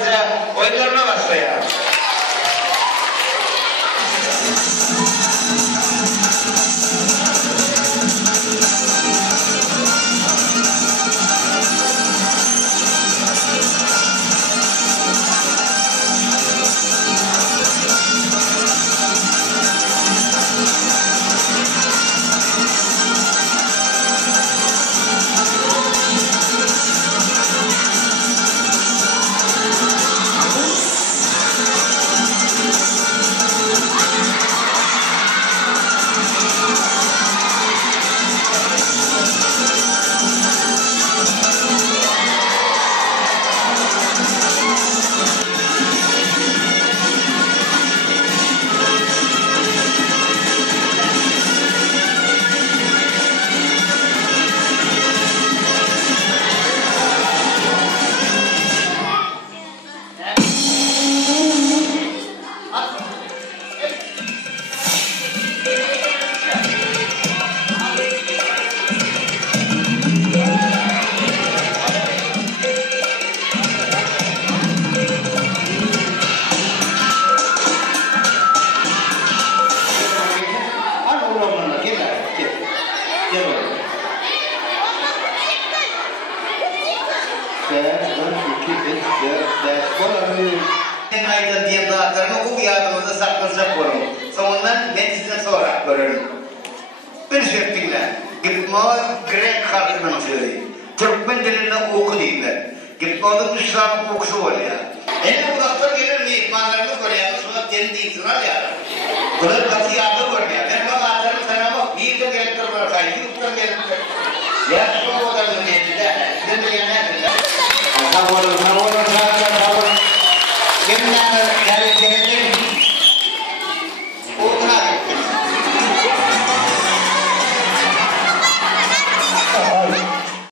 sıra oyunlarına başlayalım. Ayda diye dağıtlarını o yardımında saklanacak varım. Sonundan ben size sorarak görürüm. Bir şekilde gitmağın Grek halkının söyleyeyim. Türkmen dilinde oku değiller. Gitmağın İslam okusu var ya. En uzaktan gelir mi ihmanlarını koruyanı sonra kendi iktidar ya. Bunlar katı yardım var ya. Ben bana atarım sana bak bir de gerektir var. Kaydı yuktan gerektir. Ya şu kadar mı geldi de. Sizin de gelmez de. Sabır. Kimler gelecektir?